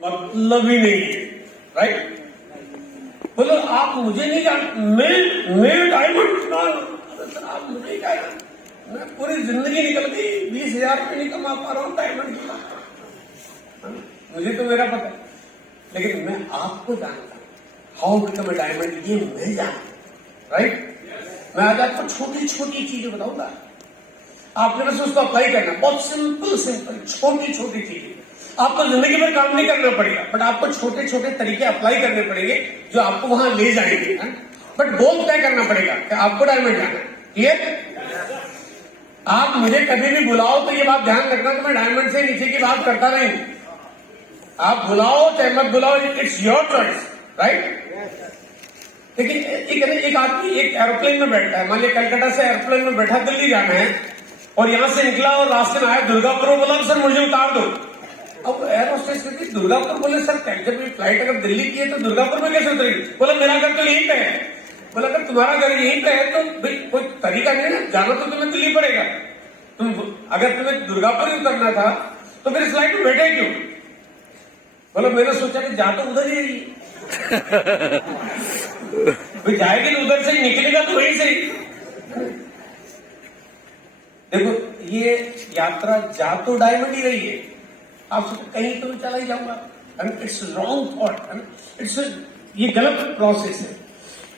मतलब ही नहीं है, राइट? बोलो आप मुझे नहीं जान, मैं डायमंड आप मुझे क्या, मैं पूरी जिंदगी निकल गई 20,000 रुपये नहीं कमा पा रहा हूँ डायमंड की। मुझे तो मेरा पता है, लेकिन मैं आपको जानता हूँ, हाउ बिकम ए डायमंड, ये मैं जानता, राइट? मैं आज आपको छोटी छोटी चीजें बताऊंगा, आपने बस उसको अप्लाई करना, बहुत सिंपल सिंपल छोटी छोटी चीजें। आपको जिंदगी भर काम नहीं करना पड़ेगा, बट आपको छोटे छोटे तरीके अप्लाई करने पड़ेंगे जो आपको वहां ले जाएंगे। बट गोल तय करना पड़ेगा कि आपको डायमंड जाना है, क्लियर? आप मुझे कभी भी बुलाओ तो ये बात ध्यान रखना कि मैं डायमंड से नीचे की बात करता नहीं। आप बुलाओ चाहे मत बुलाओ, इट्स योर चॉइस, राइट? लेकिन एक आदमी एक एरोप्लेन में बैठा है, मान लिया कलकत्ता से एरोप्लेन में बैठा, दिल्ली जाना है, और यहां से निकला और रास्ते में आया दुर्गापुर, बोला सर मुझे उतार दो। अब एयर होस्टेस ने दुर्गापुर, बोले सर जब फ्लाइट अगर दिल्ली की है तो दुर्गापुर में कैसे उतरेगी? बोला मेरा घर तो यहीं पे है। बोला अगर तुम्हारा घर यहीं पे है तो कोई तरीका नहीं है, जाना तो तुम्हें दिल्ली पड़ेगा। अगर तुम्हें दुर्गापुर ही उतरना था तो फिर फ्लाइट में बैठे क्यों? बोला मैंने सोचा कि जा तो उधर ही रही जाएगी तो उधर से ही निकलेगा तो वहीं से ही। देखो ये यात्रा जा तो डायमंड ही रही है, आप कहीं तो चला ही जाऊंगा, इट्स रॉन्ग थॉट, इट्स ये गलत प्रोसेस है।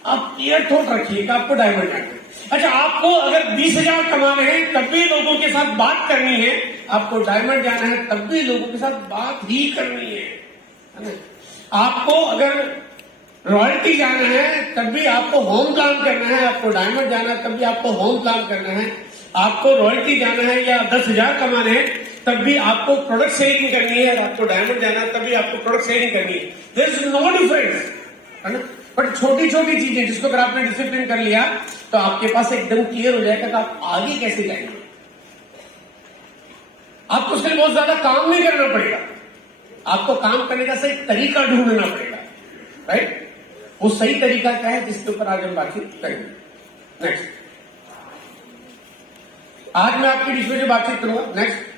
आप क्लियर थॉट रखिए कि आपको डायमंड जाना है। अच्छा, आपको अगर 20,000 कमाने हैं तब भी लोगों के साथ बात करनी है, आपको डायमंड जाना है तब भी लोगों के साथ बात ही करनी है ना? आपको अगर रॉयल्टी जाना है तब भी आपको होम प्लान करना है, आपको डायमंड जाना है तब भी आपको होम प्लान करना है, आपको रॉयल्टी जाना है या 10,000 कमाने हैं तब भी आपको प्रोडक्ट सेलिंग करनी है, आपको डायमंड जाना है तब भी आपको प्रोडक्ट सेलिंग करनी है। देयर इज नो डिफरेंस, है ना? बट छोटी छोटी चीजें जिसको अगर आपने डिसिप्लिन कर लिया तो आपके पास एकदम क्लियर हो जाएगा कि आप आगे कैसे जाएंगे। आपको उसके लिए बहुत ज्यादा काम नहीं करना पड़ेगा, आपको काम करने का सही तरीका ढूंढना पड़ेगा, राइट? वो सही तरीका क्या है जिसके ऊपर आज हम बातचीत करेंगे। नेक्स्ट, आज मैं आपके बीच में जो बातचीत करूंगा, नेक्स्ट,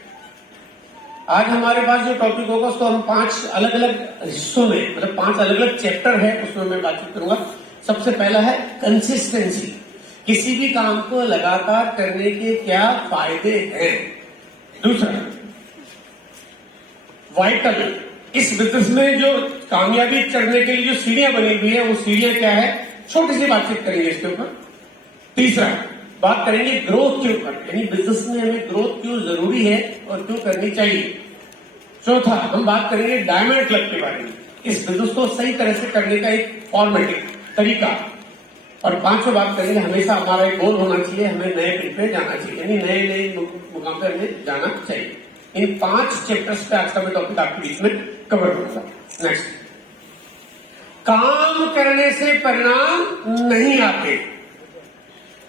आज हमारे पास जो टॉपिक होगा उसको हम 5 अलग अलग हिस्सों में, मतलब 5 अलग अलग चैप्टर है, उसमें मैं बातचीत करूंगा। सबसे पहला है कंसिस्टेंसी, किसी भी काम को लगातार करने के क्या फायदे हैं। दूसरा, वाइटल, इस बिजनेस में जो कामयाबी चढ़ने के लिए जो सीढ़ियां बनी हुई है वो सीढ़ियां क्या है, छोटी सी बातचीत करेंगे इसके ऊपर। तीसरा, बात करेंगे ग्रोथ के ऊपर, यानी बिजनेस में हमें ग्रोथ क्यों जरूरी है और क्यों करनी चाहिए। चौथा, हम बात करेंगे डायमंड क्लब के बारे में, इस बिजनेस को सही तरह से करने का एक फॉर्मेटिक तरीका। और पांचवा बात करेंगे, हमेशा हमारा एक गोल होना चाहिए, हमें नए पिन पे जाना चाहिए, यानी नए नए मुकाम पे हमें जाना चाहिए। इन 5 चैप्टर्स पे आज का मैं टॉपिक आपके बीच में कवर करूंगा। नेक्स्ट, काम करने से परिणाम नहीं आते।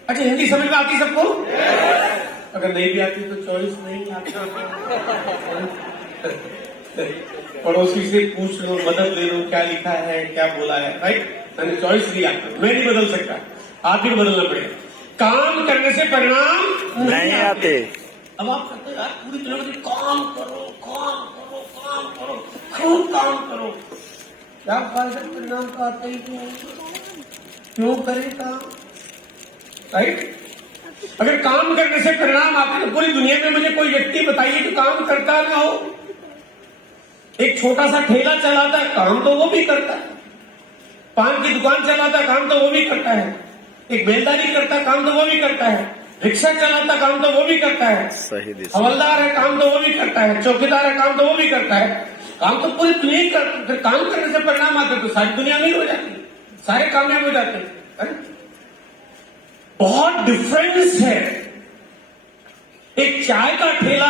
अच्छा, हिंदी समझ में आती सबको? अगर नहीं भी आती तो चॉइस नहीं आती, पड़ोसी से पूछ लो, मदद ले लो, क्या लिखा है क्या बोला है, राइट? मैंने चॉइस नहीं आता, मैं नहीं बदल सकता, आप भी बदलना पड़ेगा। काम करने से परिणाम नहीं आते। अब आप कहते हैं यार पूरी दुनिया में काम करो काम करो काम करो, खूब काम करो, क्या फायदा, परिणाम तो आते ही क्यों करें काम, राइट? अगर काम करने से परिणाम आते तो पूरी दुनिया में मुझे कोई व्यक्ति बताइए कि काम करता ना हो। एक छोटा सा ठेला चलाता है, काम तो वो भी करता है। पान की दुकान चलाता है, काम तो वो भी करता है। एक बेलदारी करता है, काम तो वो भी करता है। रिक्शा चलाता, काम तो वो भी करता है। हवलदार है, काम तो वो भी करता है। चौकीदार है, काम तो वो भी करता है। काम तो पूरी दुनिया ही करता है। फिर काम करने से परिणाम आते तो सारी दुनिया में ही हो जाती, सारे कामयाब हो जाते हैं। बहुत डिफरेंस है। एक चाय का ठेला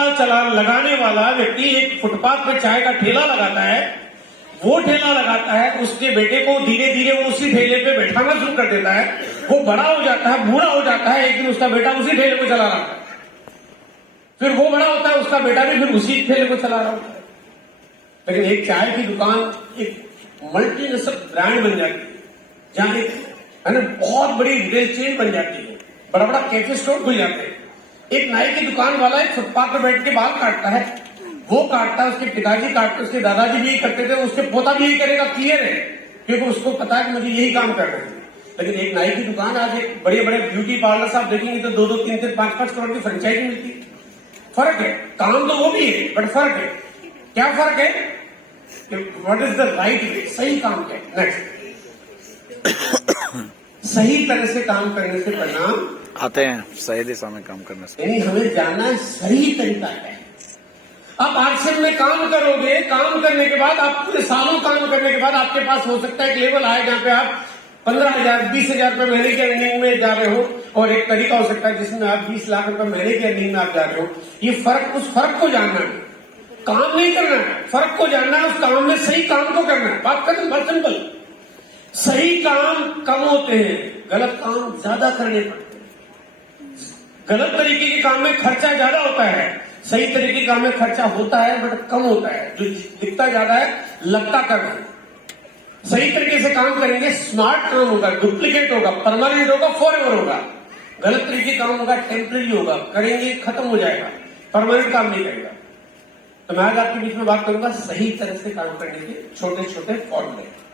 लगाने वाला व्यक्ति एक फुटपाथ पे चाय का ठेला लगाता है, वो ठेला लगाता है, उसके बेटे को धीरे धीरे वो उसी ठेले पे बैठाना शुरू कर देता है, वो बड़ा हो जाता है, बूढ़ा हो जाता है, एक दिन उसका बेटा उसी ठेले को चला रहा है, फिर वो बड़ा होता है, उसका बेटा भी फिर उसी ठेले को चला रहा होता है। लेकिन एक चाय की दुकान एक मल्टीनेशनल ब्रांड बन जाती है, जहां एक बहुत बड़ी रिटेल चेन बन जाती है, बड़ा बड़ा कैफे स्टोर खुल जाते हैं। एक नाई की दुकान वाला एक फुटपाथ पर बैठ के बाल काटता है, वो काटता है, उसके पिताजी काटते, उसके दादाजी भी यही करते थे, उसके पोता भी यही करेगा, क्लियर है, क्योंकि उसको पता है कि मुझे यही काम करना है। लेकिन एक नाई की दुकान, आज एक बड़े बड़े ब्यूटी पार्लर आप देखेंगे तो 2-2, 3-3, 5-5 करोड़ की फ्रेंचाइजी मिलती है। फर्क है, काम तो वो भी है, बट फर्क है। क्या फर्क है? What is the right way, सही काम क्या है। नेक्स्ट, सही तरह से काम करने से परिणाम आते हैं, सही दिशा में काम करने से। यानी हमें जानना है सही तरीका क्या है। आप आरसीएम में काम करोगे, काम करने के बाद आप पूरे सालों काम करने के बाद आपके पास हो सकता है एक लेवल आए जहां पे आप 15,000, 20,000 रुपए महीने की अर्निंग में जा रहे हो, और एक तरीका हो सकता है जिसमें आप 20 लाख रुपए महीने की अर्निंग में आप जा रहे हो। ये फर्क, उस फर्क को जानना है, काम नहीं करना है, फर्क को जानना है, उस काम में सही काम को करना है। बात करें बहुत सिंपल, सही काम कम होते हैं, गलत काम ज्यादा करने पड़ते हैं। गलत तरीके के काम में खर्चा ज्यादा होता है, सही तरीके के काम में खर्चा होता है बट कम होता है। जो दिखता ज्यादा है, लगता कम है। सही तरीके से काम करेंगे, स्मार्ट काम होगा, डुप्लीकेट होगा, परमानेंट होगा, फॉरएवर होगा। गलत तरीके काम होगा, टेम्पररी होगा, करेंगे खत्म हो जाएगा, परमानेंट काम नहीं करेगा। तो मैं आज आपके बीच में बात करूंगा सही तरह से काम करने के छोटे छोटे फॉर्मूले।